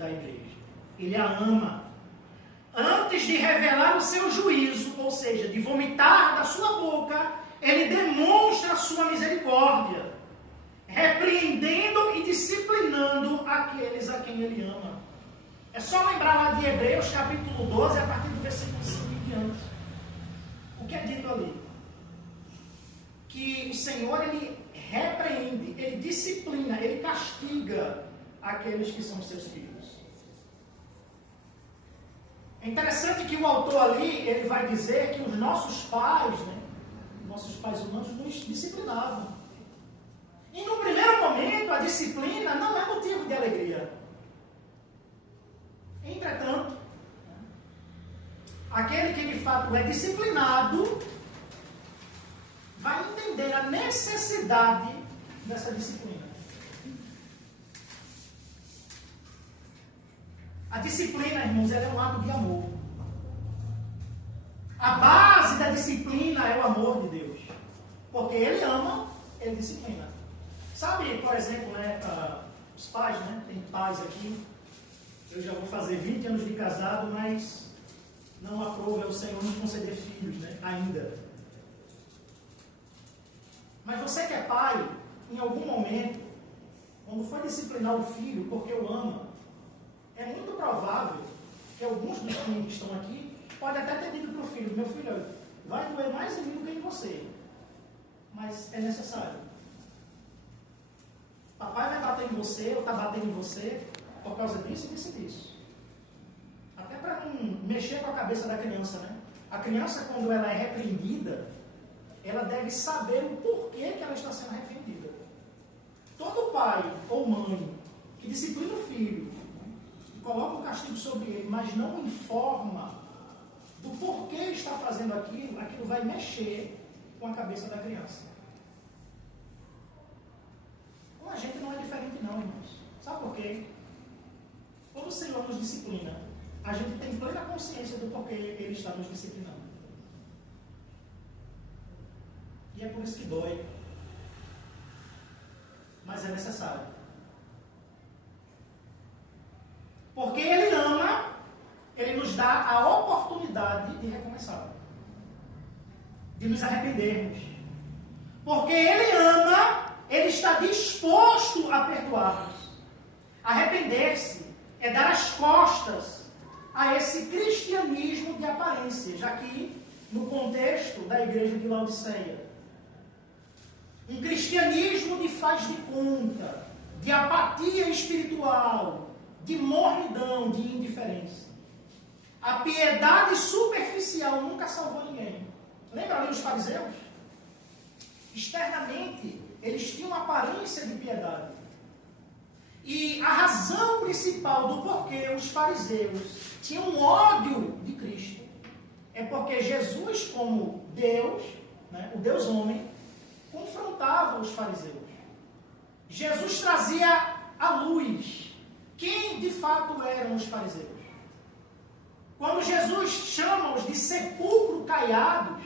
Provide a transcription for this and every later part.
da igreja. Ele a ama. Antes de revelar o seu juízo, ou seja, de vomitar da sua boca, ele demonstra a sua misericórdia, repreendendo e disciplinando aqueles a quem ele ama. É só lembrar lá de Hebreus capítulo 12, a partir do versículo 5 em diante. O que é dito ali? Que o Senhor, ele repreende, ele disciplina, ele castiga aqueles que são seus filhos. É interessante que o autor ali, ele vai dizer que os nossos pais, nossos pais humanos nos disciplinavam. E no primeiro momento, a disciplina não é motivo de alegria. Entretanto, aquele que de fato é disciplinado vai entender a necessidade dessa disciplina. A disciplina, irmãos, ela é um ato de amor. A base da disciplina é o amor de Deus. Porque Ele ama, Ele disciplina. Sabe, por exemplo, os pais, tem pais aqui. Eu já vou fazer 20 anos de casado, mas não aprova o Senhor nos conceder filhos, ainda. Mas você que é pai, em algum momento, quando for disciplinar o filho porque o ama, é muito provável que alguns dos que estão aqui pode até ter dito para o filho: meu filho, vai doer mais em mim do que em você, mas é necessário. Papai vai bater em você, ou está batendo em você, por causa disso, disso e disso. Até para não mexer com a cabeça da criança, A criança, quando ela é repreendida, ela deve saber o porquê que ela está sendo repreendida. Todo pai ou mãe que disciplina o filho, coloca um castigo sobre ele, mas não informa do porquê está fazendo aquilo, aquilo vai mexer com a cabeça da criança. Com a gente não é diferente não, irmãos. Sabe por quê? Quando o Senhor nos disciplina, a gente tem plena consciência do porquê Ele está nos disciplinando. E é por isso que dói. Mas é necessário. Porque Ele ama, Ele nos dá a oportunidade de recomeçar. De nos arrependermos. Porque Ele ama, Ele está disposto a perdoar-nos. Arrepender-se é dar as costas a esse cristianismo de aparência, já que no contexto da igreja de Laodiceia. Um cristianismo de faz de conta, de apatia espiritual, de mornidão, de indiferença. A piedade superficial nunca salvou ninguém. Lembra ali os fariseus? Externamente, eles tinham uma aparência de piedade. E a razão principal do porquê os fariseus tinham ódio de Cristo é porque Jesus, como Deus, o Deus homem, confrontava os fariseus. Jesus trazia à luz quem de fato eram os fariseus. Quando Jesus chama-os de sepulcro caiados,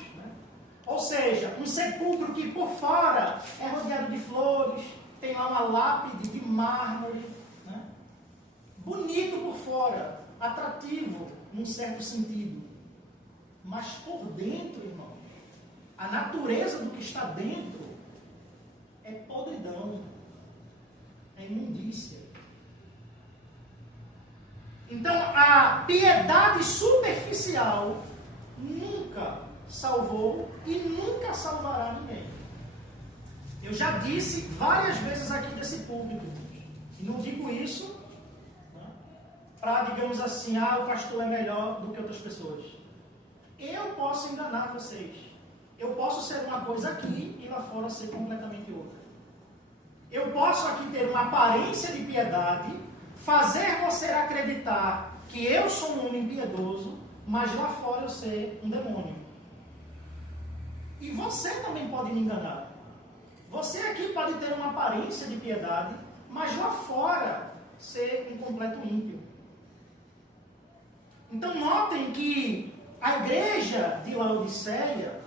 ou seja, um sepulcro que por fora é rodeado de flores, tem lá uma lápide de mármore, bonito por fora, atrativo num certo sentido, mas por dentro, irmão, a natureza do que está dentro é podridão, é imundícia. Então, a piedade superficial nunca salvou e nunca salvará ninguém. Eu já disse várias vezes aqui desse púlpito, e não digo isso para, digamos assim, o pastor é melhor do que outras pessoas. Eu posso enganar vocês. Eu posso ser uma coisa aqui e lá fora ser completamente outra. Eu posso aqui ter uma aparência de piedade, fazer você acreditar que eu sou um homem piedoso, mas lá fora eu ser um demônio. E você também pode me enganar. Você aqui pode ter uma aparência de piedade, mas lá fora ser um completo ímpio. Então notem que a igreja de Laodiceia,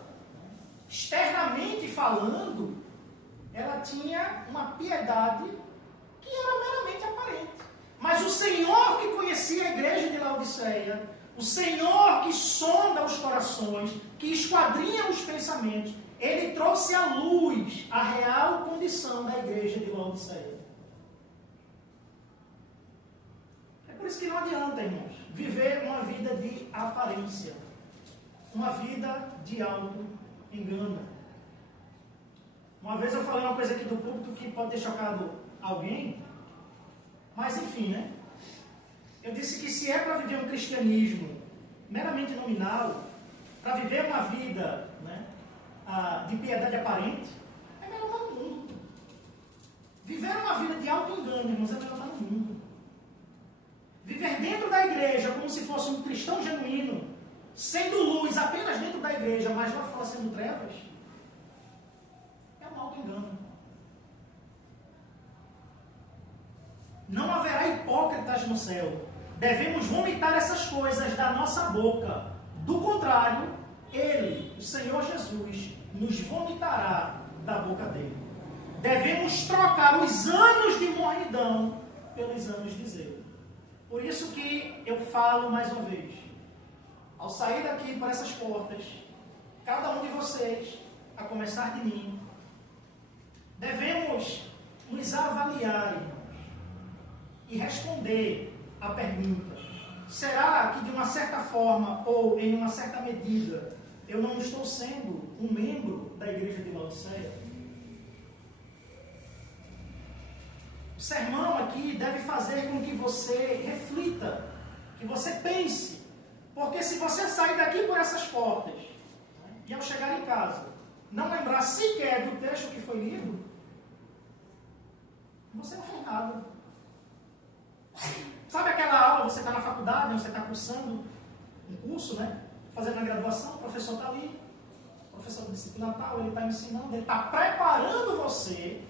externamente falando, ela tinha uma piedade que era meramente aparente. Mas o Senhor que conhecia a igreja de Laodiceia, o Senhor que sonda os corações, que esquadrinha os pensamentos, ele trouxe à luz a real condição da igreja de Laodiceia. É por isso que não adianta, irmãos, viver uma vida de aparência, uma vida de auto-engano. Uma vez eu falei uma coisa aqui do púlpito que pode ter chocado alguém, mas enfim, né? Eu disse que se é para viver um cristianismo meramente nominal, para viver uma vida, né, de piedade aparente, é melhor estar no mundo. Viver uma vida de auto-engano, irmãos, é melhor estar no mundo. Viver dentro da igreja como se fosse um cristão genuíno, sendo luz apenas dentro da igreja, mas lá fora sendo trevas, é um auto-engano. Não haverá hipócritas no céu. Devemos vomitar essas coisas da nossa boca. Do contrário, Ele, o Senhor Jesus, nos vomitará da boca dele. Devemos trocar os anos de mornidão pelos anos de zelo. Por isso que eu falo mais uma vez. Ao sair daqui por essas portas, cada um de vocês, a começar de mim, devemos nos avaliar, irmãos, e responder a pergunta: será que de uma certa forma ou em uma certa medida eu não estou sendo um membro da igreja de Laodiceia? O sermão aqui deve fazer com que você reflita, que você pense, porque se você sair daqui por essas portas, né, e ao chegar em casa não lembrar sequer do texto que foi lido, você não fez nada. Sabe aquela aula, você está na faculdade, você está cursando um curso, né? Fazendo a graduação, o professor está ali, o professor de disciplina tal, ele está ensinando, ele está preparando você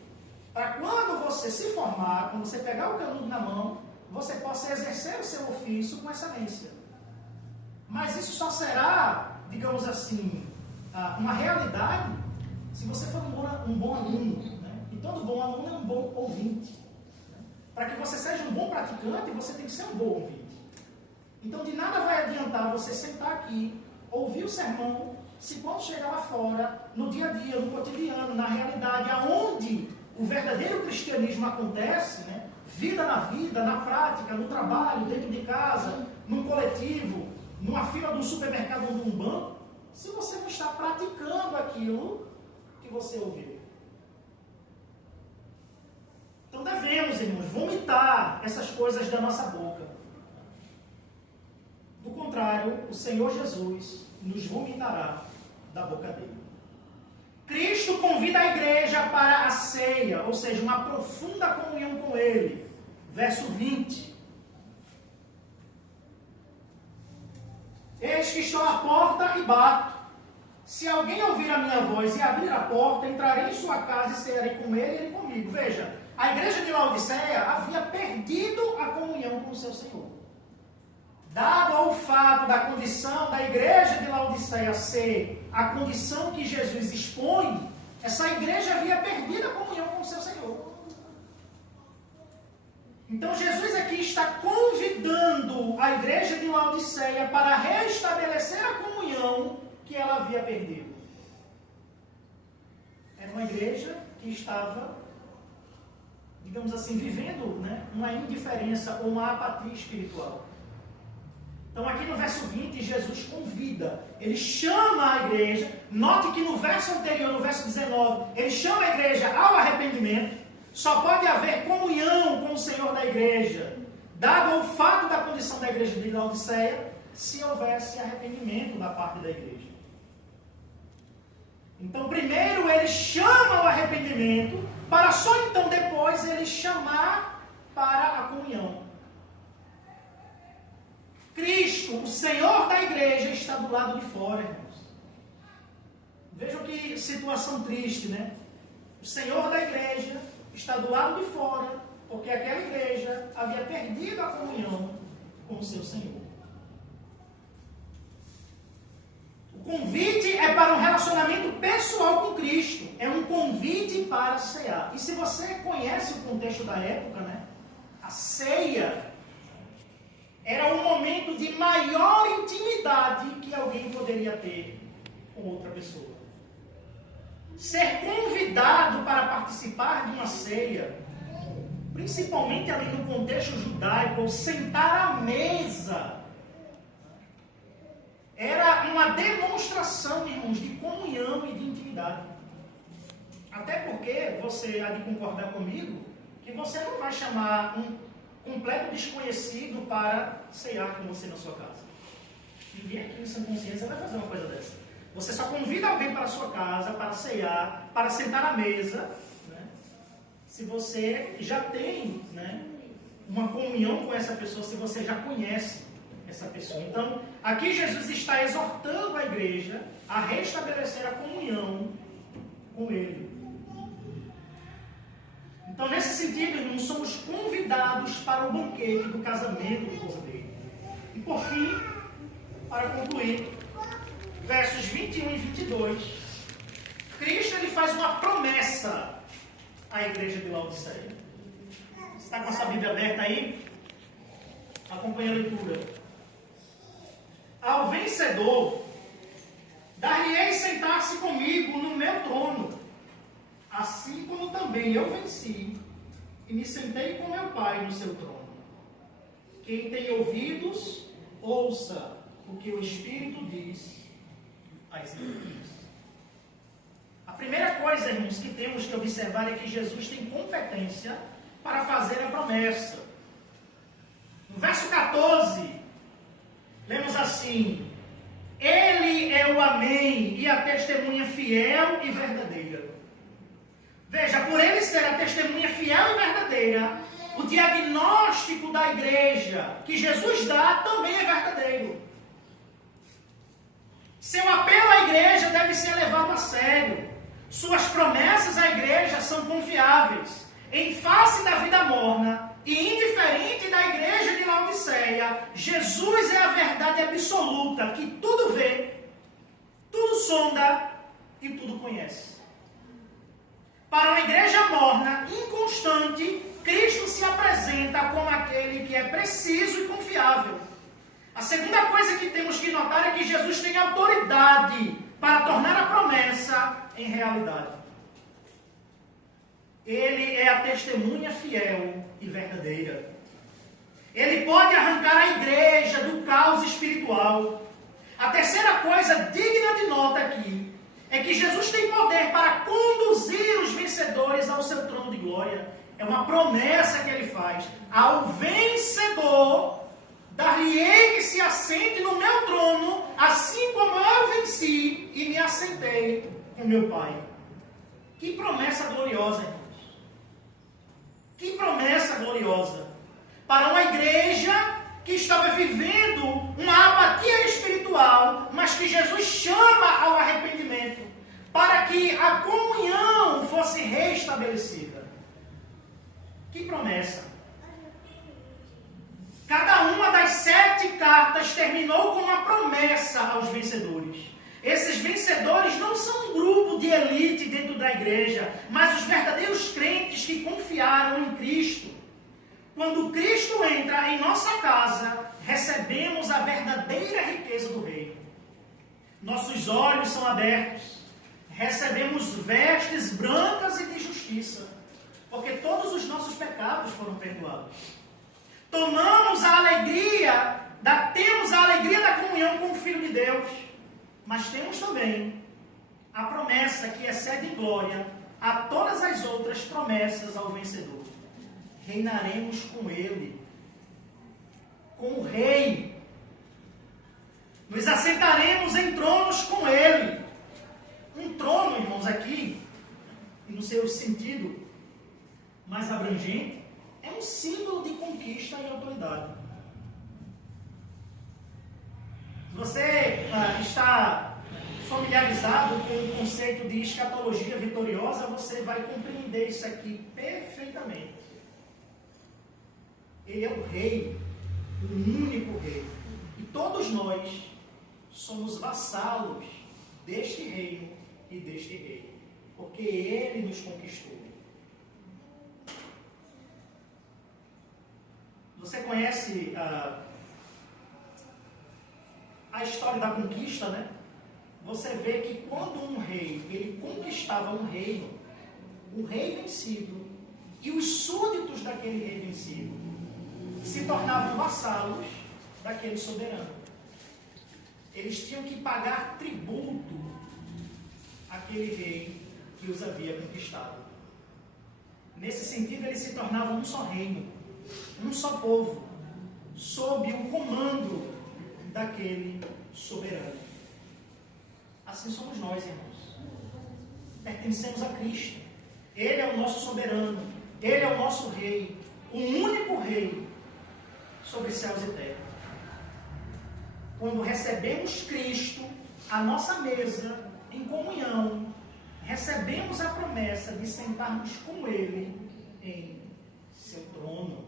para quando você se formar, quando você pegar o canudo na mão, você possa exercer o seu ofício com excelência. Mas isso só será, digamos assim, uma realidade se você for um bom aluno, né? E todo bom aluno é um bom ouvinte. Para que você seja um bom praticante, você tem que ser um bom ouvinte. Então, de nada vai adiantar você sentar aqui, ouvir o sermão, se quando chegar lá fora, no dia a dia, no cotidiano, na realidade, aonde o verdadeiro cristianismo acontece, né? Vida na vida, na prática, no trabalho, dentro de casa, num coletivo, numa fila de um supermercado ou de um banco, se você não está praticando aquilo que você ouviu. Então devemos, irmãos, vomitar essas coisas da nossa boca. Do contrário, o Senhor Jesus nos vomitará da boca dele. Cristo convida a igreja para a ceia, ou seja, uma profunda comunhão com Ele. Verso 20. Eis que estou à porta e bato. Se alguém ouvir a minha voz e abrir a porta, entrarei em sua casa e cearei com ele e ele comigo. Veja, a igreja de Laodiceia havia perdido a comunhão com o seu Senhor. Dado ao fato da condição da igreja de Laodiceia ser a condição que Jesus expõe, essa igreja havia perdido a comunhão com o seu Senhor. Então Jesus aqui está convidando a igreja de Laodiceia para restabelecer a comunhão que ela havia perdido. Era uma igreja que estava, digamos assim, vivendo, né, uma indiferença ou uma apatia espiritual. Então aqui no verso 20, Jesus convida, ele chama a igreja, note que no verso anterior, no verso 19, ele chama a igreja ao arrependimento. Só pode haver comunhão com o Senhor da igreja, dado o fato da condição da igreja de Laodiceia, se houvesse arrependimento da parte da igreja. Então primeiro ele chama ao arrependimento, para só então depois ele chamar para a comunhão. Cristo, o Senhor da igreja, está do lado de fora, irmãos. Vejam que situação triste, né? O Senhor da igreja está do lado de fora, porque aquela igreja havia perdido a comunhão com o seu Senhor. O convite é para um relacionamento pessoal com Cristo. É um convite para cear. E se você conhece o contexto da época, né? A ceia poderia ter com outra pessoa. Ser convidado para participar de uma ceia, principalmente ali no contexto judaico, ou sentar à mesa, era uma demonstração, irmãos, de comunhão e de intimidade. Até porque você há de concordar comigo que você não vai chamar um completo desconhecido para ceiar com você na sua casa. Ninguém aqui em sã consciência vai fazer uma coisa dessa. Você só convida alguém para a sua casa, para ceiar, para sentar à mesa, né? Se você já tem, né, uma comunhão com essa pessoa, se você já conhece essa pessoa. Então, aqui Jesus está exortando a igreja a restabelecer a comunhão com Ele. Então, nesse sentido, irmãos, somos convidados para o banquete do casamento do Cordeiro. E por fim, para concluir, versos 21 e 22, Cristo ele faz uma promessa à igreja de Laodiceia. Você está com a sua Bíblia aberta aí? Acompanhe a leitura. Ao vencedor, dar-lhe-ei sentar-se comigo no meu trono, assim como também eu venci e me sentei com meu Pai no seu trono. Quem tem ouvidos, ouça o que o Espírito diz às igrejas. A primeira coisa, irmãos, que temos que observar é que Jesus tem competência para fazer a promessa. No verso 14, lemos assim: Ele é o Amém e a testemunha fiel e verdadeira. Veja, por ele ser a testemunha fiel e verdadeira, o diagnóstico da igreja que Jesus dá também é verdadeiro. Seu apelo à igreja deve ser levado a sério. Suas promessas à igreja são confiáveis. Em face da vida morna e indiferente da igreja de Laodiceia, Jesus é a verdade absoluta que tudo vê, tudo sonda e tudo conhece. Para uma igreja morna, inconstante, Cristo se apresenta como aquele que é preciso e confiável. A segunda coisa que temos que notar é que Jesus tem autoridade para tornar a promessa em realidade. Ele é a testemunha fiel e verdadeira. Ele pode arrancar a igreja do caos espiritual. A terceira coisa digna de nota aqui é que Jesus tem poder para conduzir os vencedores ao seu trono de glória. É uma promessa que ele faz. Ao vencedor, dar-lhe-ei que se assente no meu trono, assim como eu venci e me assentei com meu Pai. Que promessa gloriosa, irmãos. Que promessa gloriosa. Para uma igreja que estava vivendo uma apatia espiritual, mas que Jesus chama ao arrependimento, para que a comunhão fosse restabelecida. Que promessa! Cada uma das 7 cartas terminou com uma promessa aos vencedores. Esses vencedores não são um grupo de elite dentro da igreja, mas os verdadeiros crentes que confiaram em Cristo. Quando Cristo entra em nossa casa, recebemos a verdadeira riqueza do reino. Nossos olhos são abertos, recebemos vestes brancas e de justiça, porque todos os nossos pecados foram perdoados. Temos a alegria da comunhão com o Filho de Deus, mas temos também a promessa que excede em glória a todas as outras promessas ao vencedor. Reinaremos com Ele, com o Rei. Nos assentaremos em tronos com Ele. Um trono, irmãos, aqui, e no seu sentido mais abrangente, é um símbolo de conquista e autoridade. Você está familiarizado com o conceito de escatologia vitoriosa, você vai compreender isso aqui perfeitamente. Ele é o Rei, o único Rei. E todos nós somos vassalos deste reino e deste Rei, porque Ele nos conquistou. Você conhece a história da conquista, né? você vê que quando um rei ele conquistava um reino, o rei vencido e os súditos daquele rei vencido se tornavam vassalos daquele soberano. Eles tinham que pagar tributo àquele rei que os havia conquistado. Nesse sentido, eles se tornavam um só reino, um só povo, sob o comando daquele soberano. Assim somos nós, irmãos. Pertencemos a Cristo. Ele é o nosso soberano. Ele é o nosso rei. O único rei sobre céus e terra. Quando recebemos Cristo à nossa mesa, em comunhão, recebemos a promessa de sentarmos com Ele em seu trono.